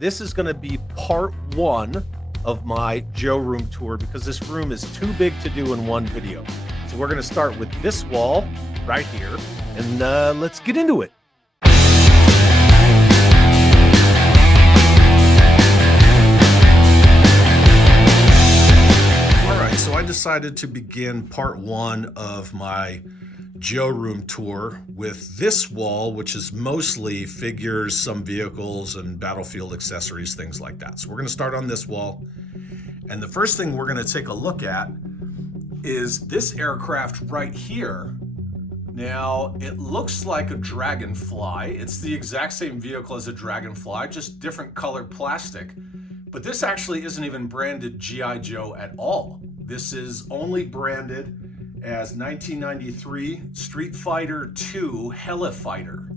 This is going to be part one of my Joe room tour because this room is too big to do in one video. So we're going to start with this wall right here, and let's get into it. All right, so I decided to begin part one of my Joe room tour with this wall, which is mostly figures, some vehicles, and battlefield accessories, things like that. So we're going to start on this wall. And the first thing we're going to take a look at is this aircraft right here. Now, it looks like a Dragonfly. It's the exact same vehicle as a Dragonfly, just different colored plastic. But this actually isn't even branded G.I. Joe at all. This is only branded as 1993 Street Fighter II Helifighter.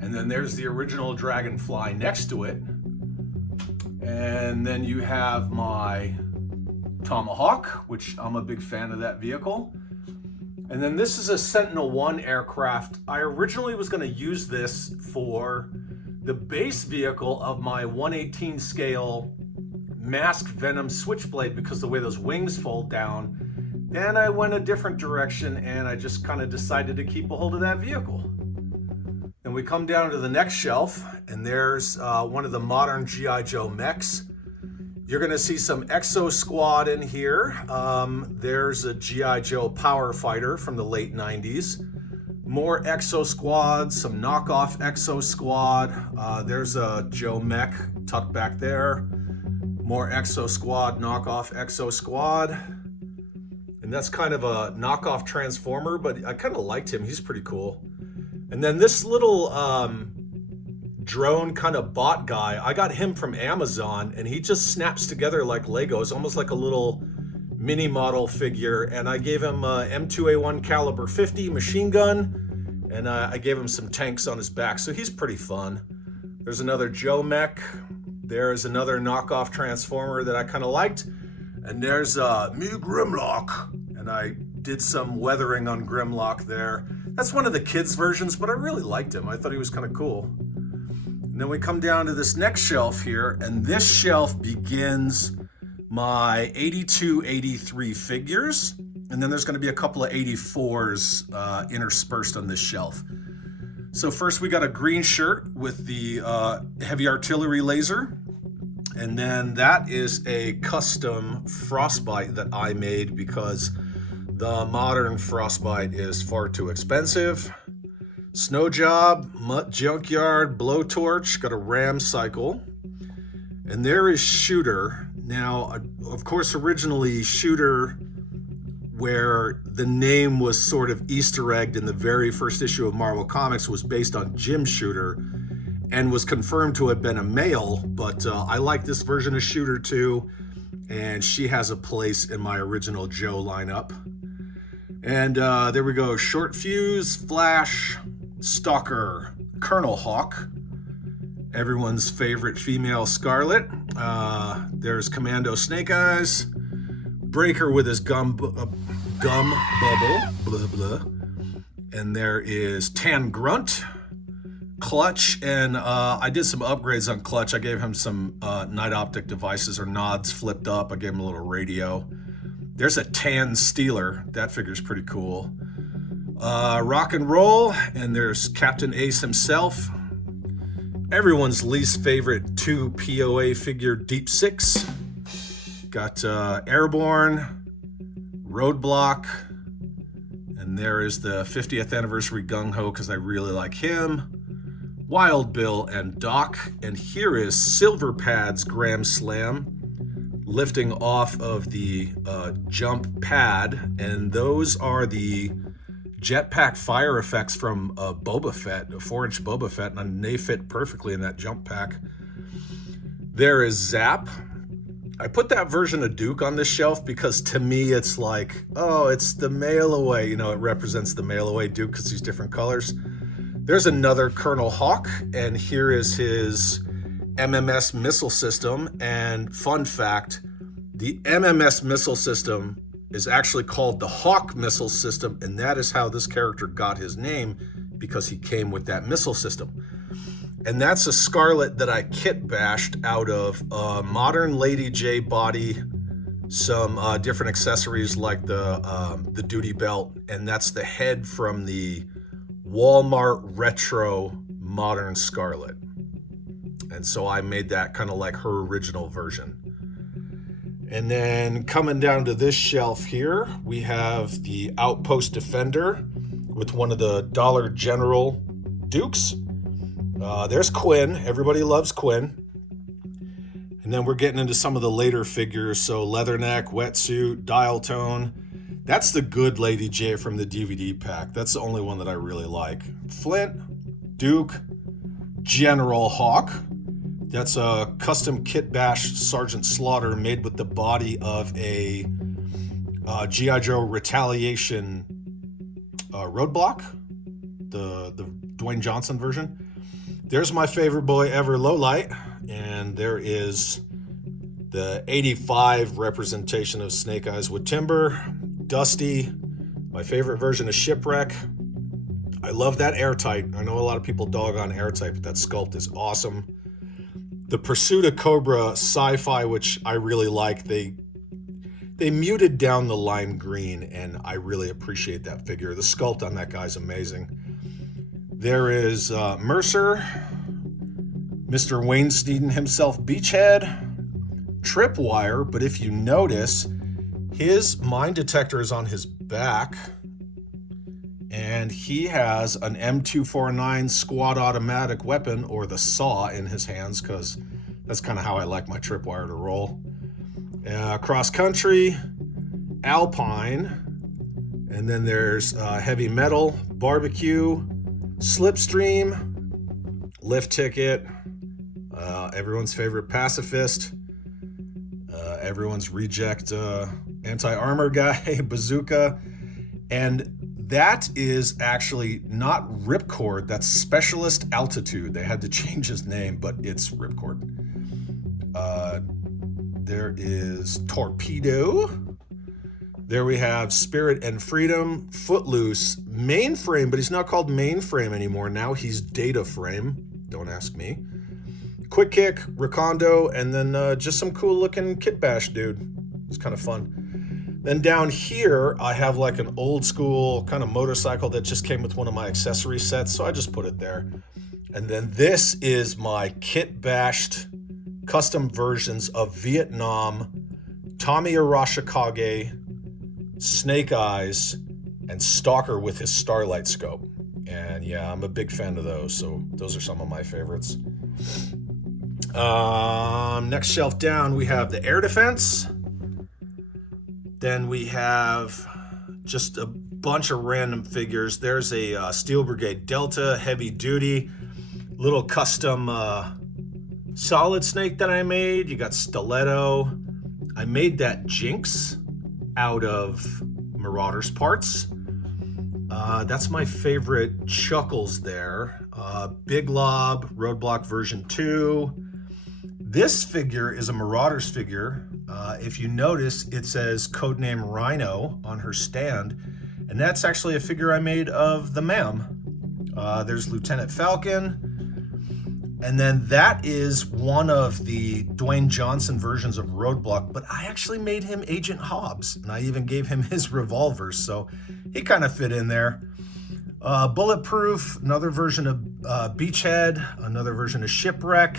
And then there's the original Dragonfly next to it. And then you have my Tomahawk, which I'm a big fan of that vehicle. And then this is a Sentinel-1 aircraft. I originally was going to use this for the base vehicle of my 1/18 scale masked Venom Switchblade because the way those wings fold down. Then I went a different direction and I just kind of decided to keep a hold of that vehicle. Then we come down to the next shelf and there's one of the modern G.I. Joe mechs. You're gonna see some Exo Squad in here. There's a G.I. Joe Power Fighter from the late 90s. More Exo Squad, some knockoff Exo Squad. There's a Joe mech tucked back there. More Exo Squad, knockoff Exo Squad. And that's kind of a knockoff Transformer, but I kind of liked him. He's pretty cool. And then this little drone kind of bot guy, I got him from Amazon, and he just snaps together like Legos, almost like a little mini model figure. And I gave him a M2A1 caliber 50 machine gun, and I gave him some tanks on his back. So he's pretty fun. There's another Joe mech. There's another knockoff Transformer that I kind of liked. And there's me Grimlock, and I did some weathering on Grimlock there. That's one of the kids' versions, but I really liked him. I thought he was kind of cool. And then we come down to this next shelf here, and this shelf begins my 82, 83 figures, and then there's going to be a couple of 84s interspersed on this shelf. So first we got a green shirt with the heavy artillery laser. And then that is a custom Frostbite that I made because the modern Frostbite is far too expensive. Snow Job, Mutt Junkyard, Blowtorch, got a Ram Cycle. And there is Shooter. Now, of course, originally Shooter, where the name was sort of Easter egged in the very first issue of Marvel Comics, was based on Jim Shooter, and was confirmed to have been a male, but I like this version of Shooter too, and she has a place in my original Joe lineup. And there we go, Short Fuse, Flash, Stalker, Colonel Hawk, everyone's favorite female Scarlet. There's Commando Snake Eyes, Breaker with his gum bubble, blah blah, and there is Tan Grunt, Clutch, and I did some upgrades on Clutch. I gave him some night optic devices or nods flipped up. I gave him a little radio. There's a Tan Stealer. That figure's pretty cool. Rock and Roll, and there's Captain Ace himself. Everyone's least favorite 2 POA figure, Deep Six. Got Airborne, Roadblock, and there is the 50th anniversary Gung Ho because I really like him. Wild Bill and Doc, and here is Silver Pad's Graham Slam lifting off of the jump pad, and those are the jetpack fire effects from Boba Fett, a 4-inch Boba Fett, and they fit perfectly in that jump pack. There is Zap. I put that version of Duke on this shelf because to me it's like, oh, it's the mail away, you know, it represents the mail away Duke because he's different colors. There's another Colonel Hawk, and here is his MMS missile system. And fun fact, the MMS missile system is actually called the Hawk missile system, and that is how this character got his name, because he came with that missile system. And that's a Scarlet that I kit bashed out of a modern Lady J body, some different accessories like the duty belt, and that's the head from the Walmart retro modern Scarlet. And so I made that kind of like her original version. And then coming down to this shelf here, we have the Outpost Defender with one of the Dollar General Dukes. There's Quinn. Everybody loves Quinn. And then we're getting into some of the later figures. So Leatherneck, Wetsuit, Dial Tone. That's the good Lady J from the DVD pack. That's the only one that I really like. Flint, Duke, General Hawk. That's a custom kit bash Sergeant Slaughter made with the body of a G.I. Joe Retaliation Roadblock, the Dwayne Johnson version. There's my favorite boy ever, Lowlight, and there is the 85 representation of Snake Eyes with Timber, Dusty, my favorite version of Shipwreck. I love that Airtight. I know a lot of people dog on Airtight, but that sculpt is awesome. The Pursuit of Cobra Sci-Fi, which I really like, they muted down the lime green, and I really appreciate that figure. The sculpt on that guy's amazing. There is Mercer, Mr. Weinstein himself, Beachhead, Tripwire, but if you notice, his mine detector is on his back, and he has an M249 squad automatic weapon, or the saw, in his hands, because that's kind of how I like my Tripwire to roll. Cross Country, Alpine, and then there's Heavy Metal, Barbecue, Slipstream, Lift Ticket, everyone's favorite Pacifist, everyone's reject anti-armor guy, Bazooka, and that is actually not Ripcord, that's Specialist Altitude. They had to change his name, but it's Ripcord. There is Torpedo. There we have Spirit and Freedom, Footloose, Mainframe, but he's not called Mainframe anymore. Now he's Data Frame. Don't ask me. Quick Kick, Recondo, and then just some cool looking Kit Bash dude. It's kind of fun. Then down here, I have like an old school kind of motorcycle that just came with one of my accessory sets, so I just put it there. And then this is my kit bashed custom versions of Vietnam, Tommy Arashikage, Snake Eyes, and Stalker with his Starlight scope. And yeah, I'm a big fan of those, so those are some of my favorites. Next shelf down, we have the Air Defense. Then we have just a bunch of random figures. There's a Steel Brigade Delta, heavy duty, little custom Solid Snake that I made. You got Stiletto. I made that Jinx out of Marauders parts. That's my favorite Chuckles there. Big Lob, Roadblock version 2. This figure is a Marauders figure. If you notice, it says codename Rhino on her stand, and that's actually a figure I made of the Ma'am. There's Lieutenant Falcon, and then that is one of the Dwayne Johnson versions of Roadblock, but I actually made him Agent Hobbs, and I even gave him his revolvers, so he kind of fit in there. Bulletproof, another version of Beachhead, another version of Shipwreck.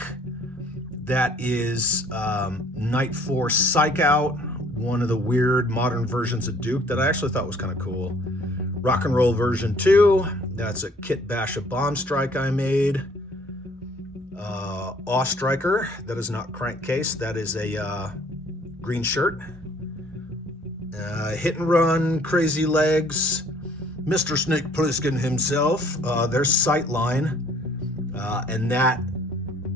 That is Night Force Psych Out, one of the weird modern versions of Duke that I actually thought was kind of cool. Rock and Roll version 2, that's a Kit Bash of Bomb Strike I made. Awe Striker, that is not Crankcase, that is a green shirt. Hit and Run, Crazy Legs, Mr. Snake Plissken himself, there's Sightline, and that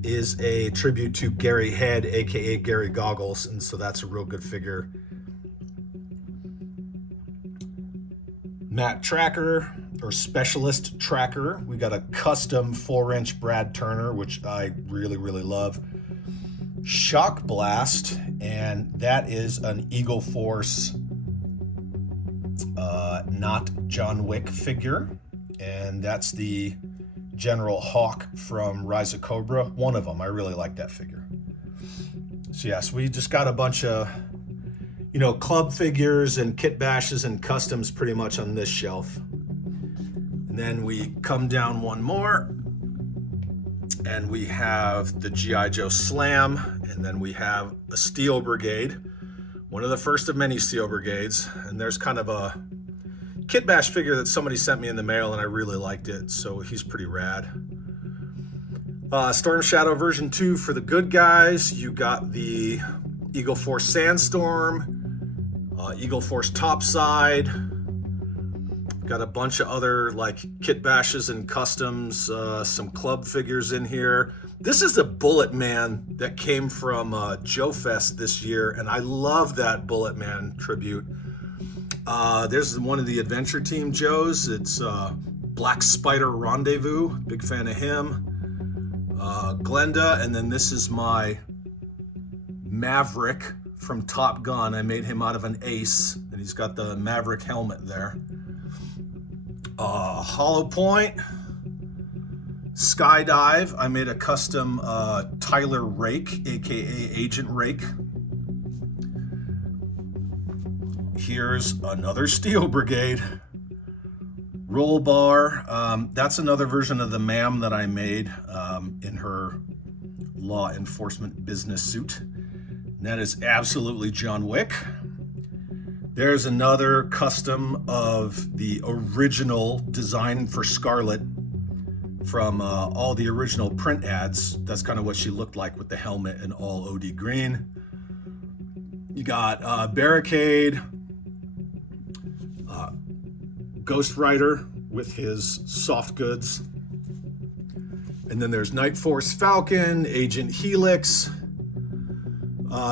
is a tribute to Gary Head, aka Gary Goggles, and so that's a real good figure. Matt Tracker, or Specialist Tracker. We got a custom 4-inch Brad Turner, which I really, really love. Shock Blast, and that is an Eagle Force, not John Wick figure, and that's the General Hawk from Rise of Cobra. One of them. I really like that figure. So yes, we just got a bunch of, you know, club figures and kit bashes and customs pretty much on this shelf. And then we come down one more and we have the G.I. Joe Slam, and then we have a Steel Brigade, one of the first of many Steel Brigades. And there's kind of a kit bash figure that somebody sent me in the mail and I really liked it, so he's pretty rad. Storm Shadow version 2 for the good guys. You got the Eagle Force Sandstorm, Eagle Force Topside. Got a bunch of other like kit bashes and customs, some club figures in here. This is a Bullet Man that came from Joe Fest this year, and I love that Bullet Man tribute. There's one of the Adventure Team Joes. It's Black Spider Rendezvous. Big fan of him. Glenda, and then this is my Maverick from Top Gun. I made him out of an ace, and he's got the Maverick helmet there. Hollow Point, Skydive. I made a custom Tyler Rake, aka Agent Rake. Here's another Steel Brigade. Roll Bar. That's another version of the ma'am that I made in her law enforcement business suit. And that is absolutely John Wick. There's another custom of the original design for Scarlet from all the original print ads. That's kind of what she looked like with the helmet and all OD green. You got Barricade, Ghost Rider with his soft goods. And then there's Night Force Falcon, Agent Helix.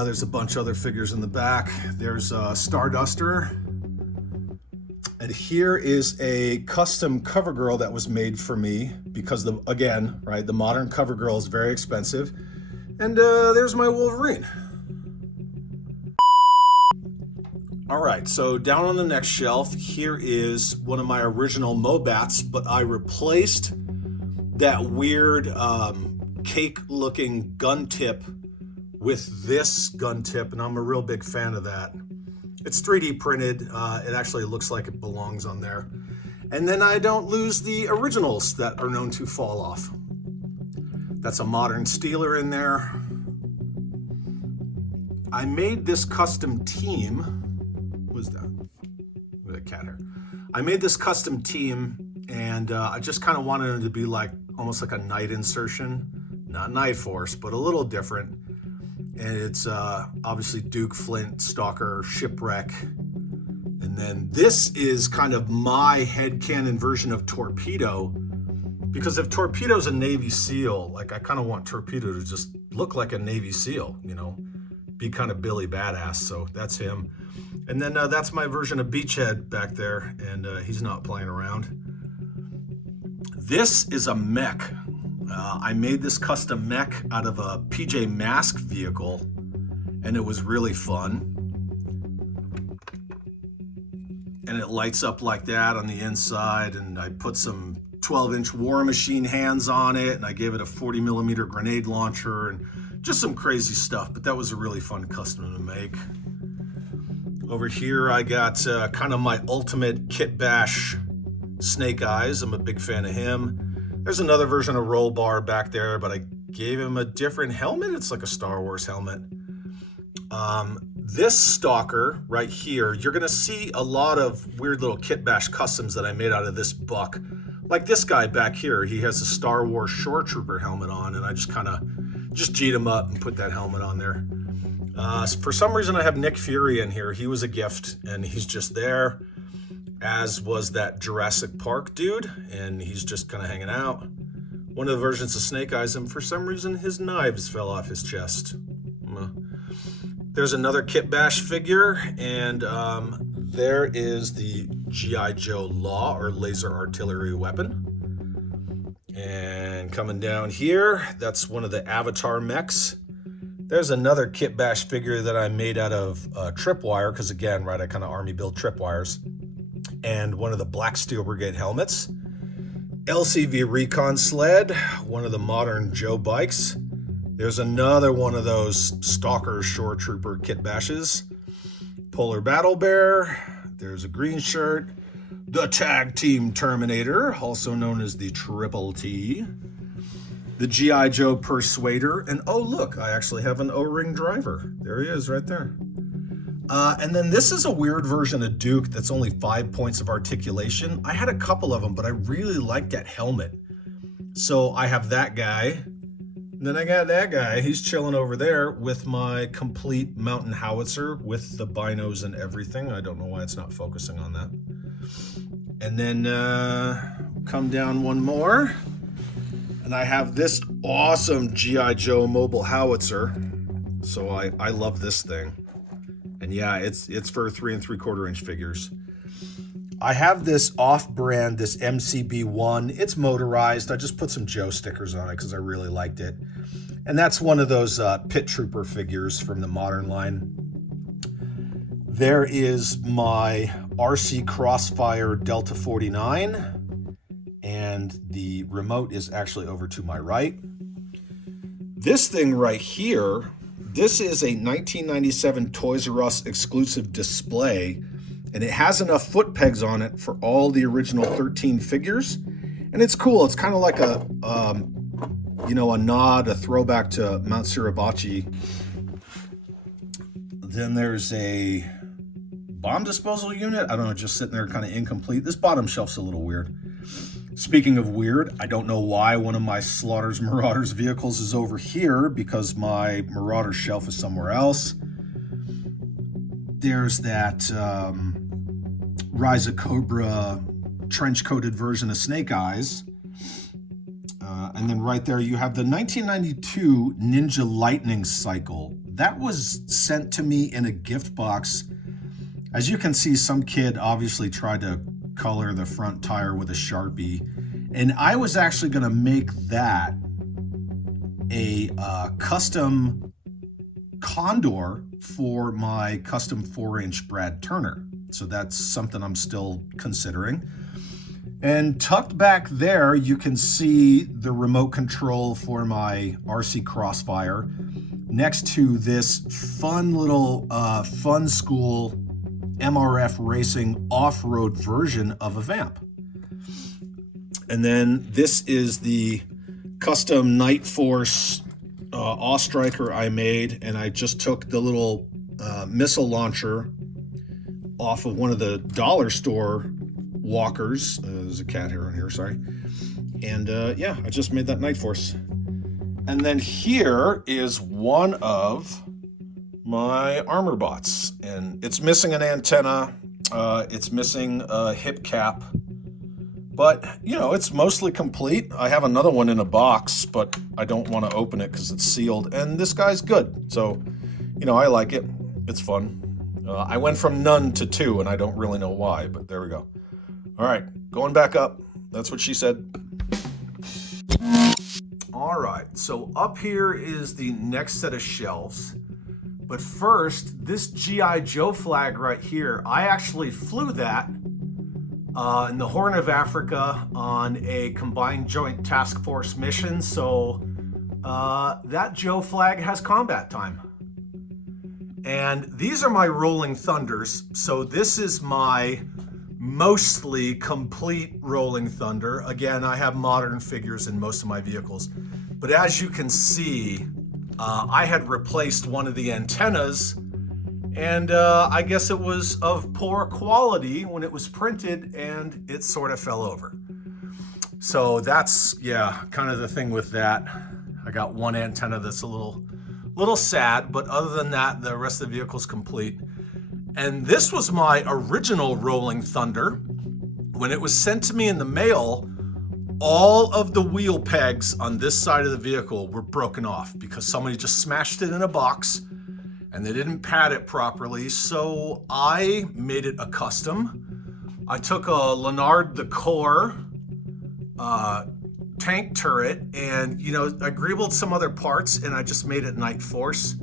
There's a bunch of other figures in the back. There's Starduster. And here is a custom CoverGirl that was made for me because, the modern CoverGirl is very expensive. And there's my Wolverine. All right, so down on the next shelf, here is one of my original Mobats, but I replaced that weird cake-looking gun tip with this gun tip, and I'm a real big fan of that. It's 3D printed. It actually looks like it belongs on there. And then I don't lose the originals that are known to fall off. That's a modern Steeler in there. I made this custom team. What was that? With a cat hair. I made this custom team, and I just kind of wanted it to be like almost like a night insertion. Not Night Force, but a little different. And it's obviously Duke, Flint, Stalker, Shipwreck. And then this is kind of my headcanon version of Torpedo. Because if Torpedo's a Navy SEAL, like I kind of want Torpedo to just look like a Navy SEAL, you know, be kind of Billy Badass. So that's him. And then that's my version of Beachhead back there, and he's not playing around. This is a mech. I made this custom mech out of a PJ Mask vehicle, and it was really fun. And it lights up like that on the inside, and I put some 12-inch War Machine hands on it, and I gave it a 40mm grenade launcher, and just some crazy stuff, but that was a really fun custom to make. Over here, I got kind of my ultimate kit bash Snake Eyes. I'm a big fan of him. There's another version of Roll Bar back there, but I gave him a different helmet. It's like a Star Wars helmet. This Stalker right here, you're gonna see a lot of weird little kit bash customs that I made out of this buck. Like this guy back here, he has a Star Wars Shore Trooper helmet on, and I just kind of G'd him up and put that helmet on there. For some reason, I have Nick Fury in here. He was a gift, and he's just there, as was that Jurassic Park dude, and he's just kind of hanging out. One of the versions of Snake Eyes, and for some reason, his knives fell off his chest. There's another Kit Bash figure, and there is the G.I. Joe Law, or laser artillery weapon. And coming down here, that's one of the Avatar mechs. There's another Kit Bash figure that I made out of tripwire, because again, right, I kind of army build tripwires. And one of the Black Steel Brigade helmets. LCV Recon sled, one of the modern Joe bikes. There's another one of those Stalker Shore Trooper kit bashes. Polar Battle Bear. There's a green shirt. The Tag Team Terminator, also known as the Triple T. The G.I. Joe Persuader. And oh look, I actually have an O-ring driver. There he is right there. And then this is a weird version of Duke that's only 5 points of articulation. I had a couple of them, but I really like that helmet. So I have that guy. Then I got that guy. He's chilling over there with my complete mountain howitzer with the binos and everything. I don't know why it's not focusing on that. And then come down one more. And I have this awesome G.I. Joe mobile howitzer. So I love this thing. And yeah, it's for 3 3/4 inch figures. I have this off-brand, this MCB1. It's motorized. I just put some Joe stickers on it because I really liked it. And that's one of those Pit Trooper figures from the modern line. There is my RC Crossfire Delta 49. And the remote is actually over to my right. This thing right here, this is a 1997 Toys R Us exclusive display, and it has enough foot pegs on it for all the original 13 figures. And it's cool. It's kind of like a, a nod, a throwback to Mount Suribachi. Then there's a bomb disposal unit. I don't know, just sitting there kind of incomplete. This bottom shelf's a little weird. Speaking of weird, I don't know why one of my Slaughter's Marauders vehicles is over here because my Marauder shelf is somewhere else. There's that Rise of Cobra trench-coated version of Snake Eyes. And then right there you have the 1992 Ninja Lightning Cycle. That was sent to me in a gift box. As you can see, some kid obviously tried to color the front tire with a Sharpie, and I was actually going to make that a custom Condor for my custom 4-inch Brad Turner. So that's something I'm still considering. And tucked back there, you can see the remote control for my RC Crossfire next to this fun little fun school MRF racing off-road version of a Vamp. And then this is the custom Night Force Awestriker I made, and I just took the little missile launcher off of one of the dollar store walkers. There's a cat hair on here, sorry. And yeah, I just made that Night Force. And then here is one of my armor bots, and it's missing an antenna, it's missing a hip cap, but it's mostly complete. I have another one in a box, but I don't want to open it because it's sealed, and this guy's good, so I like it. It's fun. I went from none to 2, and I don't really know why, but there we go. All right, going back up. That's what she said. All right, so up here is the next set of shelves. But first, this G.I. Joe flag right here, I actually flew that in the Horn of Africa on a Combined Joint Task Force mission. So that Joe flag has combat time. And these are my Rolling Thunders. So this is my mostly complete Rolling Thunder. Again, I have modern figures in most of my vehicles. But as you can see, I had replaced one of the antennas, and I guess it was of poor quality when it was printed, and it sort of fell over. So that's, yeah, kind of the thing with that. I got one antenna that's a little sad, but other than that, the rest of the vehicle's complete. And this was my original Rolling Thunder. When it was sent to me in the mail, all of the wheel pegs on this side of the vehicle were broken off because somebody just smashed it in a box and they didn't pad it properly. So I made it a custom. I took a Leonard the Core tank turret and, I greebled some other parts and I just made it Night Force.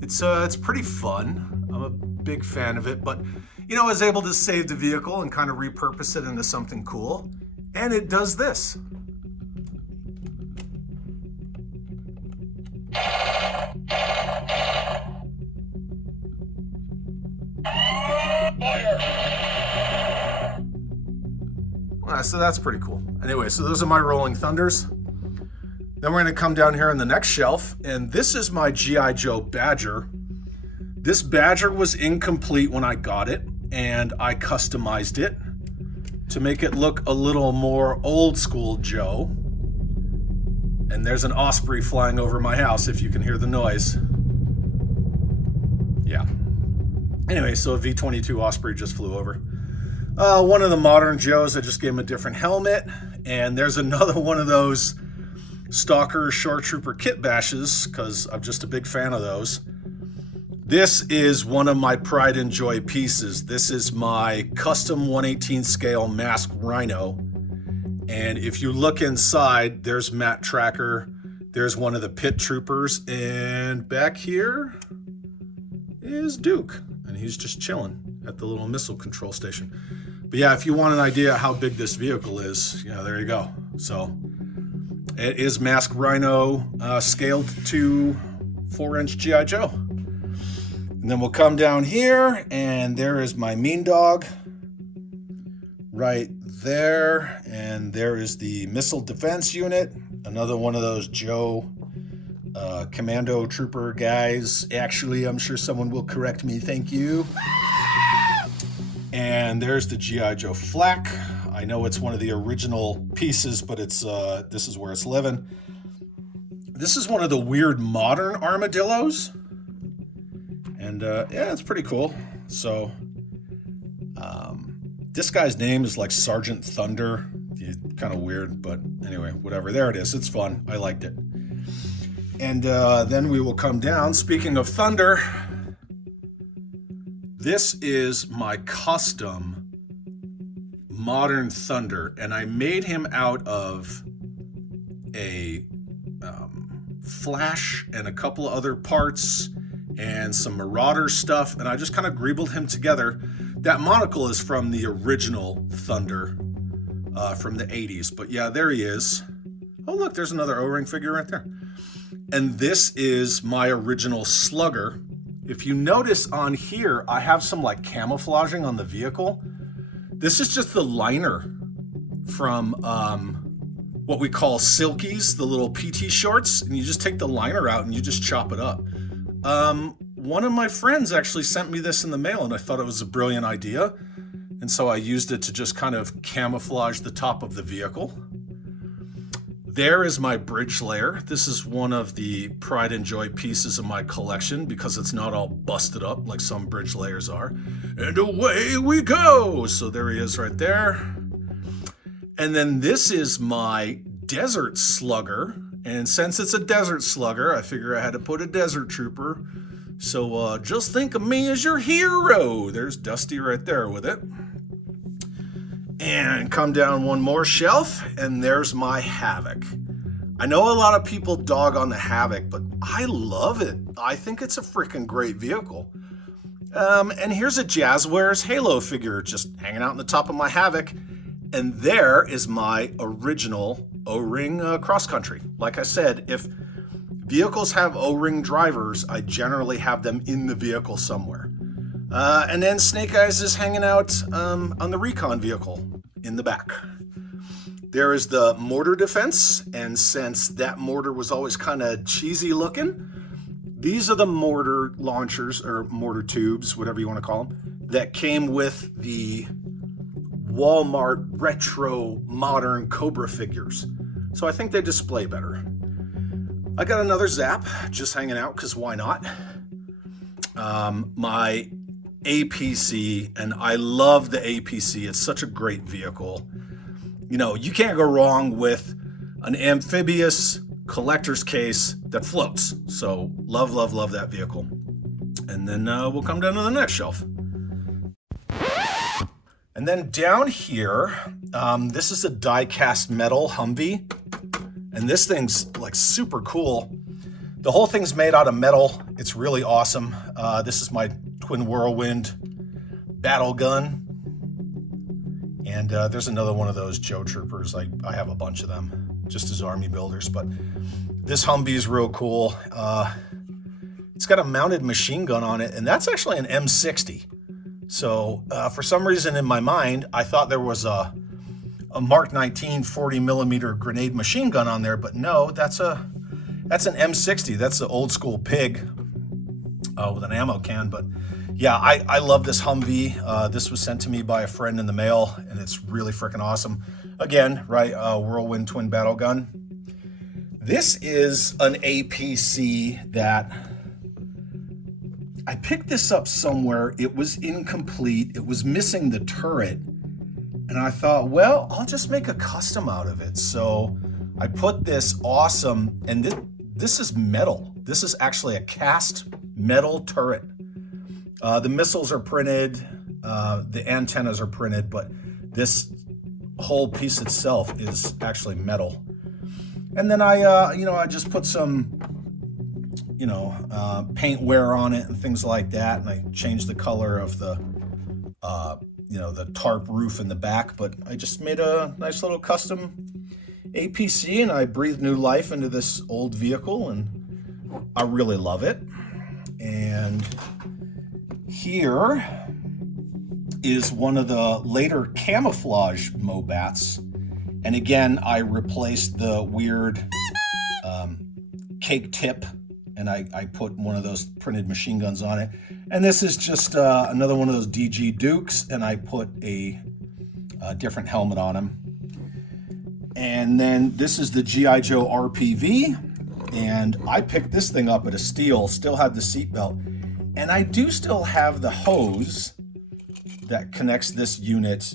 It's pretty fun. I'm a big fan of it, but I was able to save the vehicle and kind of repurpose it into something cool. and it does this. So that's pretty cool. Anyway, so those are my Rolling Thunders. Then we're going to come down here on the next shelf, and this is my G.I. Joe Badger. This Badger was incomplete when I got it, and I customized it to make it look a little more old school Joe. And there's an osprey flying over my house, if you can hear the noise. Yeah. Anyway, so a V-22 Osprey just flew over. One of the modern Joes, I just gave him a different helmet. And there's another one of those Stalker Shore Trooper kit bashes, because I'm just a big fan of those. This is one of my pride and joy pieces. This is my custom 1/18 scale masked Rhino. And if you look inside, there's Matt Tracker. There's one of the pit troopers. And back here is Duke. And he's just chilling at the little missile control station. But yeah, if you want an idea how big this vehicle is, yeah, there you go. So it is masked Rhino scaled to 4-inch G.I. Joe. And then we'll come down here, and there is my Mean Dog right there. And there is the Missile Defense Unit, another one of those Joe commando trooper guys. Actually, I'm sure someone will correct me. Thank you. And there's the G.I. Joe Flak. I know it's one of the original pieces, but it's this is where it's living. This is one of the weird modern armadillos. And yeah, it's pretty cool. So this guy's name is like Sergeant Thunder. Kind of weird, but anyway, whatever. There it is. It's fun. I liked it. And then we will come down. Speaking of thunder, this is my custom modern Thunder, and I made him out of a Flash and a couple of other parts and some Marauder stuff, and I just kind of greebled him together. That monocle is from the original Thunder from the 80s, but yeah, there he is. Oh, look, there's another O-ring figure right there. And this is my original Slugger. If you notice on here, I have some like camouflaging on the vehicle. This is just the liner from what we call Silkies, the little PT shorts, and you just take the liner out and you just chop it up. One of my friends actually sent me this in the mail, and I thought it was a brilliant idea. And so I used it to just kind of camouflage the top of the vehicle. There is my bridge layer. This is one of the pride and joy pieces of my collection because it's not all busted up like some bridge layers are. And away we go. So there he is right there. And then this is my Desert Slugger. And since it's a Desert Slugger, I figure I had to put a Desert Trooper. So just think of me as your hero. There's Dusty right there with it. And come down one more shelf, and there's my Havoc. I know a lot of people dog on the Havoc, but I love it. I think it's a freaking great vehicle. And here's a Jazzwares Halo figure just hanging out on the top of my Havoc. And there is my original O-ring cross country. Like I said, if vehicles have O-ring drivers, I generally have them in the vehicle somewhere. And then Snake Eyes is hanging out on the Recon vehicle in the back. There is the mortar defense, and since that mortar was always kind of cheesy looking, these are the mortar launchers, or mortar tubes, whatever you want to call them, that came with the Walmart retro modern Cobra figures. So I think they display better. I got another Zap just hanging out, because why not? My APC, and I love the APC. It's such a great vehicle. You know, you can't go wrong with an amphibious collector's case that floats. So love, love, love that vehicle. And then we'll come down to the next shelf. And then down here, this is a die-cast metal Humvee. And this thing's like super cool. The whole thing's made out of metal. It's really awesome. This is my Twin Whirlwind battle gun. And there's another one of those Joe Troopers. I have a bunch of them just as army builders, but this Humvee is real cool. It's got a mounted machine gun on it, and that's actually an M60. So for some reason in my mind, I thought there was a Mark 19 40 millimeter grenade machine gun on there, but no, that's an M60. That's the old school pig with an ammo can. But yeah, I love this Humvee. This was sent to me by a friend in the mail, and it's really freaking awesome. Again, right, Whirlwind twin battle gun. This is an APC that I picked this up somewhere. It was incomplete. It was missing the turret. And I thought, well, I'll just make a custom out of it. So I put this awesome, and this is metal. This is actually a cast metal turret. The missiles are printed, the antennas are printed, but this whole piece itself is actually metal. And then I just put some, paint wear on it and things like that. And I changed the color of the tarp roof in the back, but I just made a nice little custom APC, and I breathed new life into this old vehicle, and I really love it. And here is one of the later camouflage Mobats. And again, I replaced the weird cake tip, and I put one of those printed machine guns on it. And this is just another one of those DG Dukes, and I put a different helmet on him. And then this is the G.I. Joe RPV, and I picked this thing up at a steal, still had the seatbelt, and I do still have the hose that connects this unit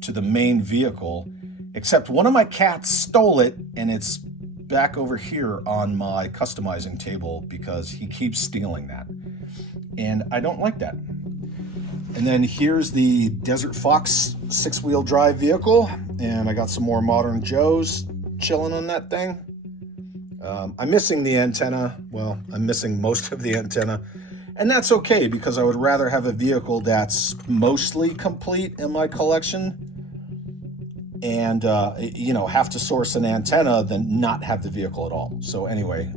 to the main vehicle, except one of my cats stole it, and it's back over here on my customizing table because he keeps stealing that. And I don't like that. And then here's the Desert Fox 6-wheel drive vehicle, and I got some more Modern Joes chilling on that thing. I'm missing the antenna. Well, I'm missing most of the antenna, and that's okay because I would rather have a vehicle that's mostly complete in my collection and have to source an antenna than not have the vehicle at all. So anyway,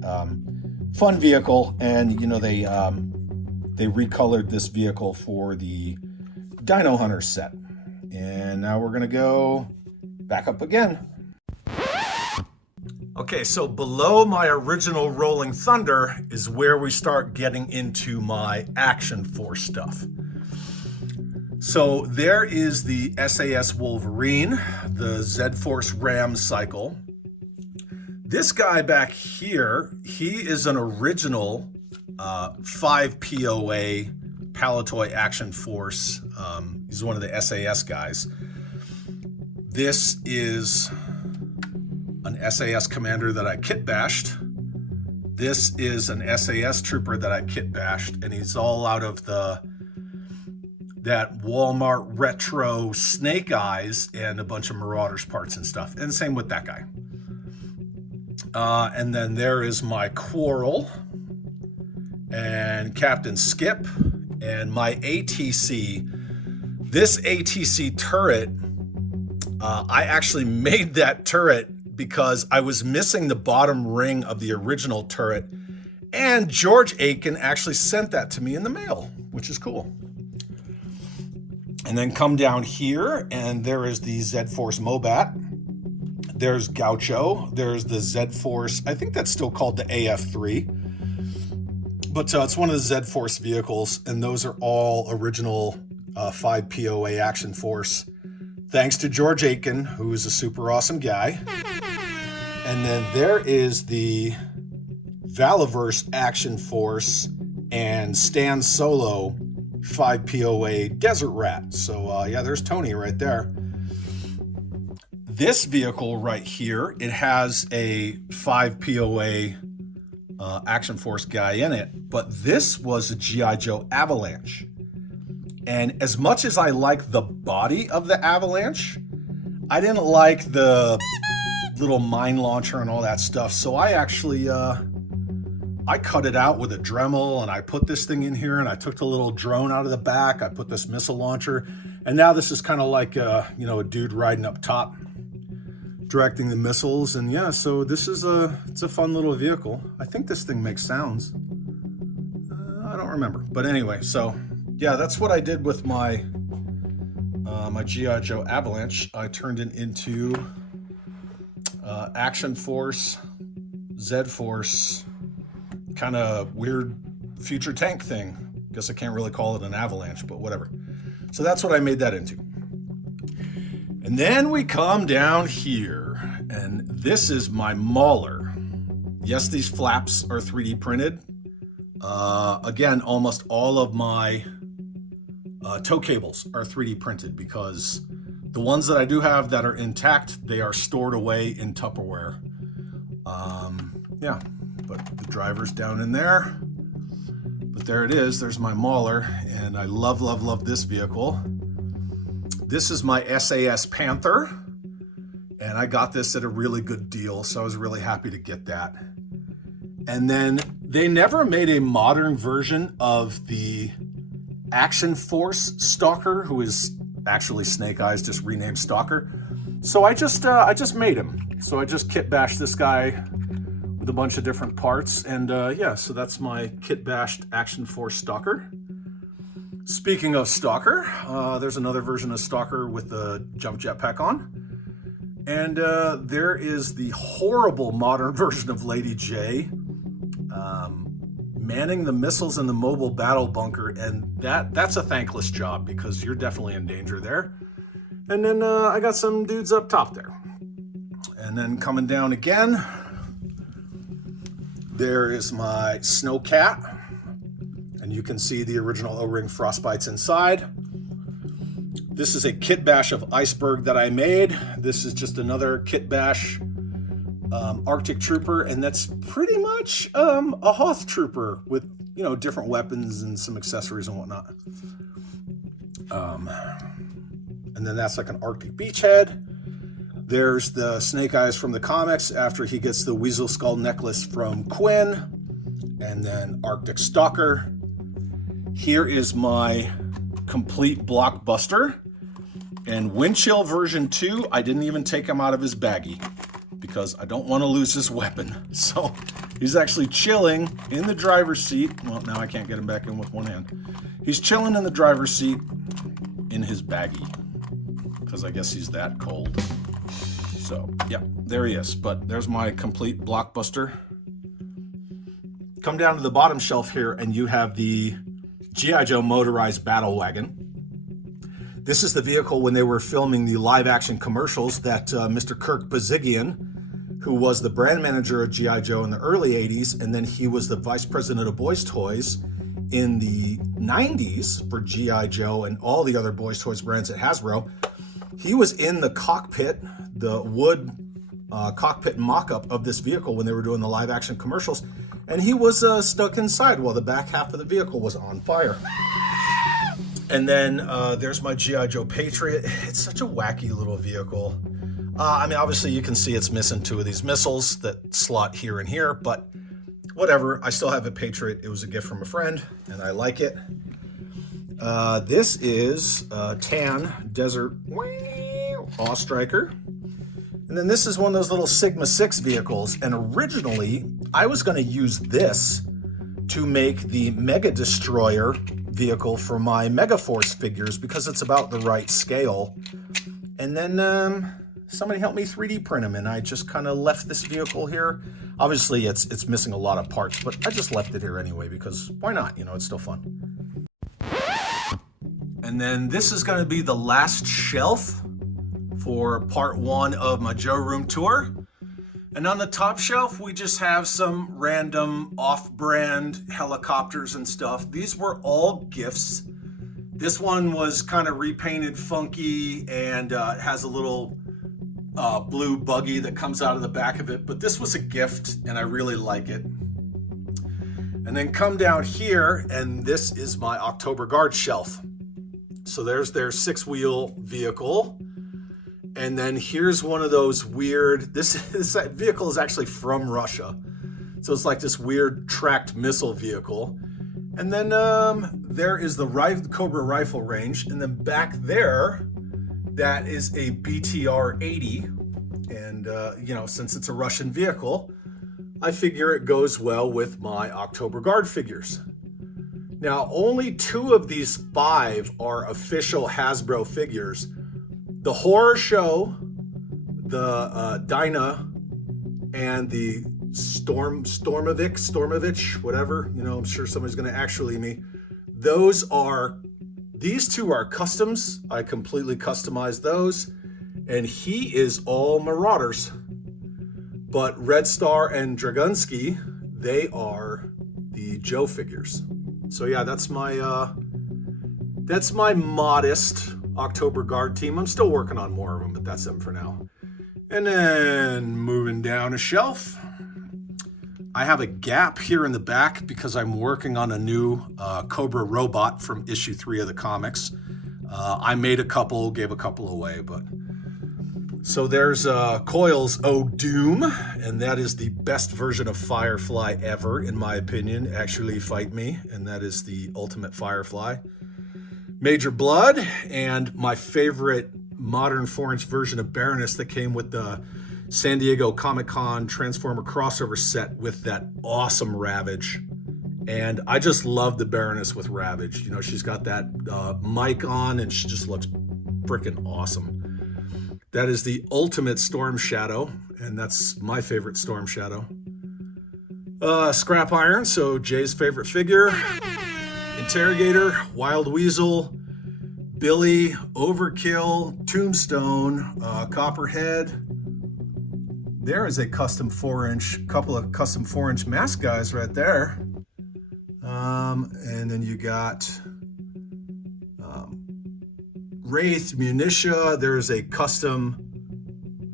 fun vehicle, and they recolored this vehicle for the Dino Hunter set. And now we're gonna go back up again. Okay, so below my original Rolling Thunder is where we start getting into my Action Force stuff. So there is the SAS Wolverine, the Z-Force Ram cycle. This guy back here, he is an original 5 POA Palitoy Action Force. He's one of the SAS guys. This is an SAS commander that I kit bashed. This is an SAS trooper that I kit bashed, and he's all out of that Walmart retro Snake Eyes and a bunch of Marauders parts and stuff. And same with that guy. And then there is my Quarrel and Captain Skip and my ATC. This ATC turret, I actually made that turret because I was missing the bottom ring of the original turret, and George Aiken actually sent that to me in the mail, which is cool. And then come down here, and there is the Z-Force Mobat. There's Gaucho. There's the Z-Force, I think that's still called the AF3. But it's one of the Z-Force vehicles, and those are all original 5 POA Action Force. Thanks to George Aiken, who is a super awesome guy. And then there is the Valiverse Action Force and Stan Solo 5 POA Desert Rat. So yeah, there's Tony right there. This vehicle right here, it has a 5 POA Action Force guy in it, but this was a G.I. Joe Avalanche. And as much as I like the body of the Avalanche, I didn't like the little mine launcher and all that stuff. So I actually, I cut it out with a Dremel, and I put this thing in here, and I took the little drone out of the back. I put this missile launcher, And now this is kind of like, you know, a dude riding up top, directing the missiles. And yeah, so this is it's a fun little vehicle. I think this thing makes sounds. I don't remember. But anyway, so yeah, that's what I did with my my G.I. Joe Avalanche. I turned it into Action Force, Z-Force, kind of weird future tank thing. Guess I can't really call it an Avalanche, but whatever. So that's what I made that into. And then we come down here, and this is my Mauler. Yes, these flaps are 3D printed. Again, almost all of my tow cables are 3D printed because the ones that I do have that are intact, they are stored away in Tupperware. Yeah, but the driver's down in there. But there it is, there's my Mauler, and I love, love, love this vehicle. This is my SAS Panther, and I got this at a really good deal, so I was really happy to get that. And then they never made a modern version of the Action Force Stalker, who is actually Snake Eyes, just renamed Stalker. So I just made him. So I just kit bashed this guy with a bunch of different parts, and yeah, so that's my kit bashed Action Force Stalker. Speaking of Stalker, there's another version of Stalker with the jump jetpack on. And there is the horrible modern version of Lady J, manning the missiles in the mobile battle bunker, and that's a thankless job because you're definitely in danger there. And then I got some dudes up top there. And then coming down again, there is my Snowcat. And you can see the original O-ring frostbites inside. This is a kit bash of Iceberg that I made. This is just another kit bash Arctic Trooper, and that's pretty much a Hoth Trooper with, you know, different weapons and some accessories and whatnot. And then that's like an Arctic Beachhead. There's the Snake Eyes from the comics after he gets the Weasel Skull necklace from Quinn. And then Arctic Stalker. Here is my complete blockbuster. And Windchill version 2, I didn't even take him out of his baggie because I don't want to lose his weapon. So he's actually chilling in the driver's seat. Well, now I can't get him back in with one hand. He's chilling in the driver's seat in his baggie because I guess he's that cold. So, yeah, there he is. But there's my complete blockbuster. Come down to the bottom shelf here and you have the G.I. Joe motorized battle wagon. This is the vehicle when they were filming the live action commercials that Mr. Kirk Bazigian, who was the brand manager of G.I. Joe in the early 80s, and then he was the vice president of Boys Toys in the 90s for G.I. Joe and all the other Boys Toys brands at Hasbro. He was in the cockpit, the wood cockpit mock-up of this vehicle when they were doing the live action commercials, and he was stuck inside while the back half of the vehicle was on fire. And then there's my G.I. Joe Patriot. It's such a wacky little vehicle. I mean, obviously you can see it's missing 2 of these missiles that slot here and here, but whatever. I still have a Patriot. It was a gift from a friend, and I like it. This is Tan Desert Awe Striker. And then this is one of those little Sigma 6 vehicles. And originally, I was going to use this to make the Mega Destroyer vehicle for my Megaforce figures because it's about the right scale. And then somebody helped me 3D print them, and I just kind of left this vehicle here. Obviously, it's missing a lot of parts, but I just left it here anyway because why not? You know, it's still fun. And then this is going to be the last shelf for part 1 of my Joe Room tour. And on the top shelf, we just have some random off-brand helicopters and stuff. These were all gifts. This one was kind of repainted funky and has a little blue buggy that comes out of the back of it. But this was a gift, and I really like it. And then come down here, and this is my October Guard shelf. So there's their 6-wheel vehicle. And then here's one of those weird, this vehicle is actually from Russia. So it's like this weird tracked missile vehicle. And then there is the Cobra rifle range. And then back there, that is a BTR 80. And, you know, since it's a Russian vehicle, I figure it goes well with my October Guard figures. Now, only 2 of these 5 are official Hasbro figures. The Horror Show, the Dinah, and the Stormovich, whatever, you know, I'm sure somebody's going to actually me. These 2 are customs. I completely customized those. And he is all Marauders. But Red Star and Dragunsky, they are the Joe figures. So yeah, that's my modest October Guard team. I'm still working on more of them, but that's them for now. And then moving down a shelf, I have a gap here in the back because I'm working on a new Cobra robot from issue 3 of the comics. I made a couple, gave a couple away, but... So there's Coil's Doom, and that is the best version of Firefly ever, in my opinion. Actually, fight me, and that is the ultimate Firefly. Major Blood, and my favorite modern 4-inch version of Baroness that came with the San Diego Comic-Con Transformer crossover set with that awesome Ravage. And I just love the Baroness with Ravage. You know, she's got that mic on, and she just looks freaking awesome. That is the ultimate Storm Shadow, and that's my favorite Storm Shadow. Scrap Iron, so Jay's favorite figure. Interrogator, Wild Weasel, Billy, Overkill, Tombstone, Copperhead. There is a custom 4-inch, couple of custom 4-inch mask guys right there. And then you got Wraith, Munitia. There's a custom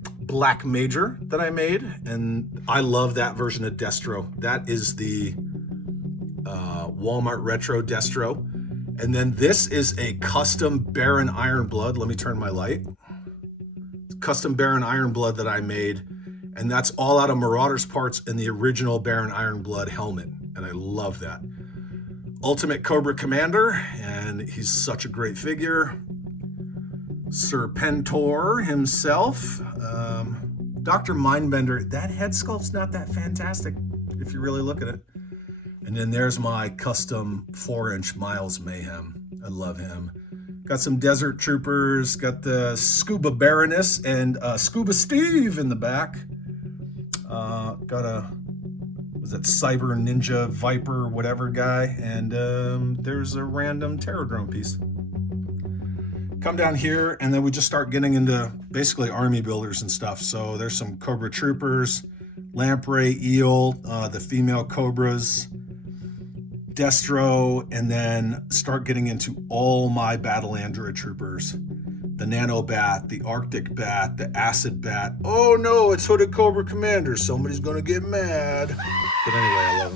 Black Major that I made, and I love that version of Destro. That is the Walmart Retro Destro. And then this is a custom Baron Ironblood. Let me turn my light. Custom Baron Ironblood that I made, and that's all out of Marauders parts in the original Baron Ironblood helmet, and I love that. Ultimate Cobra Commander, and he's such a great figure. Serpentor himself. Dr. Mindbender, that head sculpt's not that fantastic if you really look at it. And then there's my custom 4-inch Miles Mayhem. I love him. Got some Desert Troopers, got the Scuba Baroness and Scuba Steve in the back. Got a, was that Cyber Ninja Viper whatever guy, and there's a random Terror Drone piece. Come down here, and then we just start getting into basically army builders and stuff. So there's some Cobra Troopers, Lamprey, Eel, the female Cobras, Destro, and then start getting into all my Battle Android Troopers. The Nano Bat, the Arctic Bat, the Acid Bat. Oh no, it's Hooded Cobra Commander. Somebody's gonna get mad. But anyway, I love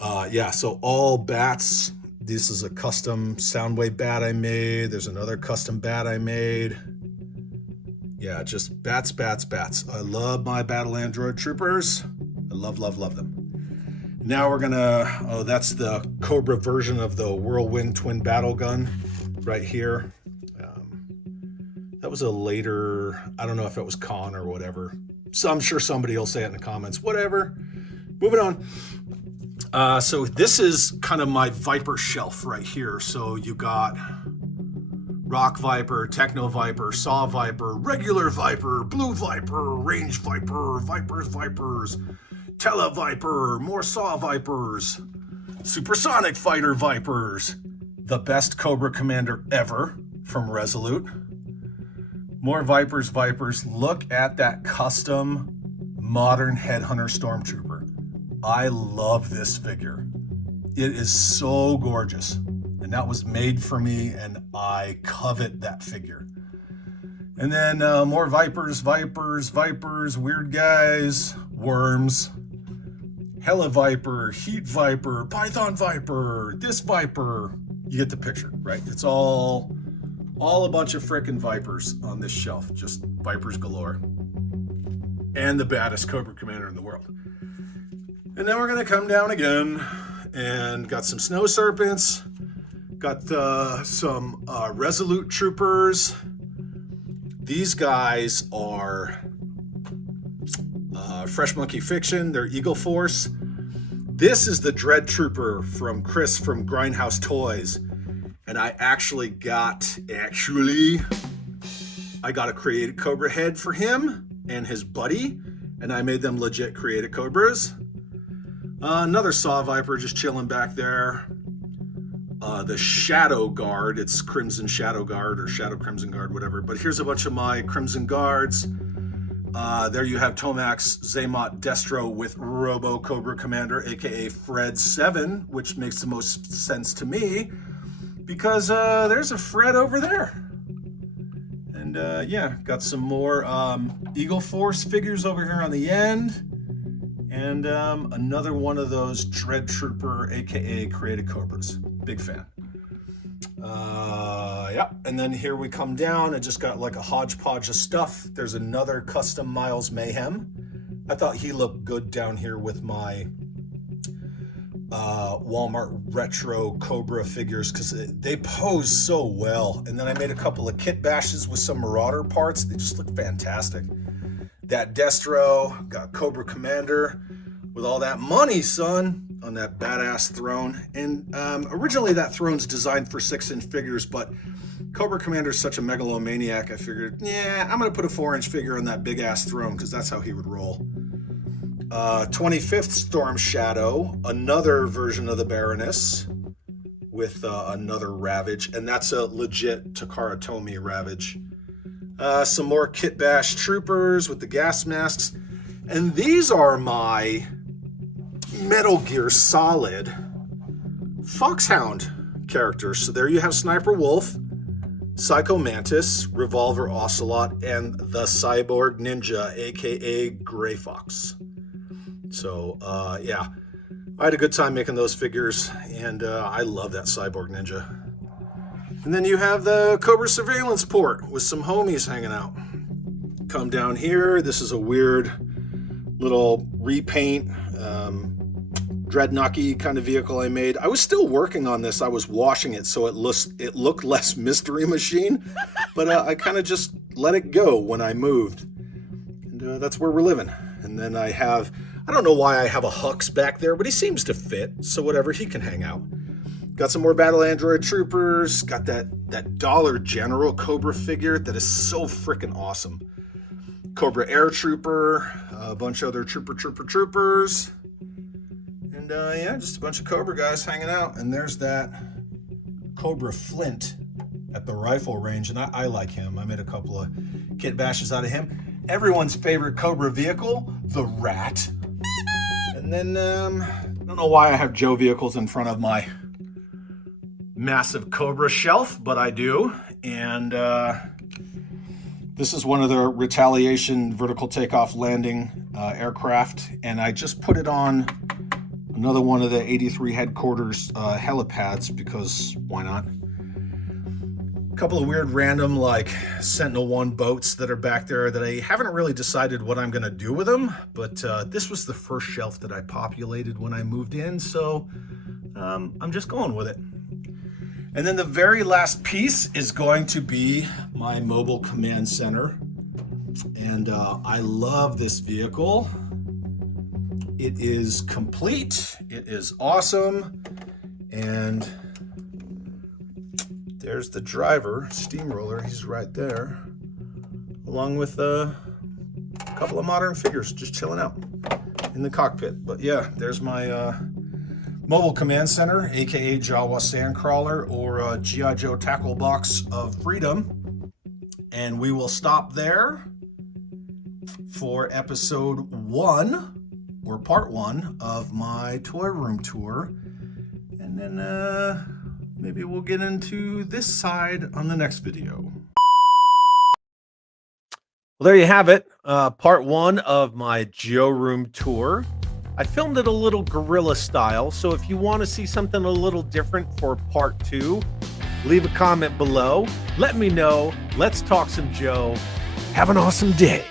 them. Yeah, so all bats. This is a custom Soundwave bat I made. There's another custom bat I made. Yeah, just bats, bats, bats. I love my Battle Android Troopers. I love, love, love them. Now we're gonna, oh, that's the Cobra version of the Whirlwind Twin Battle Gun right here. That was a later, I don't know if it was con or whatever. So I'm sure somebody will say it in the comments, whatever. Moving on. So this is kind of my Viper shelf right here. So you got Rock Viper, Techno Viper, Saw Viper, Regular Viper, Blue Viper, Range Viper, Vipers, Tele Viper, more Saw Vipers, Supersonic Fighter Vipers, the best Cobra Commander ever from Resolute. More Vipers. Look at that custom modern Headhunter Stormtrooper. I love this figure. It is so gorgeous. And that was made for me, and I covet that figure. And then more Vipers, weird guys, worms, Hella Viper, Heat Viper, Python Viper, this Viper. You get the picture, right? It's all a bunch of frickin' Vipers on this shelf, just Vipers galore. And the baddest Cobra Commander in the world. And then we're gonna come down again, and got some snow serpents. Got some Resolute troopers. These guys are Fresh Monkey Fiction. They're Eagle Force. This is the Dread Trooper from Chris from Grindhouse Toys. And I actually got a created Cobra head for him and his buddy. And I made them legit created Cobras. Another Saw Viper just chilling back there. The Shadow Guard, it's Crimson Shadow Guard or Shadow Crimson Guard, whatever. But here's a bunch of my Crimson Guards. There you have Tomax Zaymot Destro with Robo Cobra Commander, aka Fred 7, which makes the most sense to me because there's a Fred over there. And yeah, got some more Eagle Force figures over here on the end. And another one of those Dread Trooper, aka Created Cobras. Big fan. Yeah, and then here we come down. I just got like a hodgepodge of stuff. There's another custom Miles Mayhem. I thought he looked good down here with my Walmart retro Cobra figures because they pose so well. And then I made a couple of kit bashes with some Marauder parts. They just look fantastic. That Destro, got Cobra Commander with all that money, son, on that badass throne. And originally that throne's designed for 6-inch figures, but Cobra Commander's such a megalomaniac, I figured, yeah, I'm gonna put a 4-inch figure on that big ass throne because that's how he would roll. 25th Storm Shadow, another version of the Baroness with another Ravage, and that's a legit Takara Tomy Ravage. Some more Kit Bash troopers with the gas masks. And these are my Metal Gear Solid Foxhound characters. So there you have Sniper Wolf, Psycho Mantis, Revolver Ocelot, and the Cyborg Ninja, aka Gray Fox. So yeah, I had a good time making those figures, and I love that Cyborg Ninja. And then you have the Cobra Surveillance Port with some homies hanging out. Come down here. This is a weird little repaint, dreadnought-y kind of vehicle I made. I was still working on this. I was washing it so it looked less Mystery Machine, but I kind of just let it go when I moved. And that's where we're living. And then I don't know why I have a Hux back there, but he seems to fit. So whatever, he can hang out. Got some more Battle Android troopers. Got that Dollar General Cobra figure that is so freaking awesome. Cobra Air Trooper, a bunch of other troopers. And yeah, just a bunch of Cobra guys hanging out. And there's that Cobra Flint at the rifle range. And I like him. I made a couple of kit bashes out of him. Everyone's favorite Cobra vehicle, the Rat. And then, I don't know why I have Joe vehicles in front of my massive Cobra shelf, but I do. And this is one of the Retaliation vertical takeoff landing aircraft, and I just put it on another one of the 83 headquarters helipads because why not? A couple of weird random like Sentinel-1 boats that are back there that I haven't really decided what I'm gonna do with them, but this was the first shelf that I populated when I moved in, so I'm just going with it. And then the very last piece is going to be my mobile command center. And I love this vehicle. It is complete. It is awesome. And there's the driver, Steamroller. He's right there. Along with a couple of modern figures just chilling out in the cockpit. But yeah, there's my mobile command center, aka Jawa Sandcrawler, or G.I. Joe Tackle Box of Freedom. And we will stop there for episode 1, or part 1, of my toy room tour. And then maybe we'll get into this side on the next video. Well, there you have it. Part 1 of my Joe room tour. I filmed it a little guerrilla style, so if you want to see something a little different for part 2, leave a comment below. Let me know. Let's talk some Joe. Have an awesome day.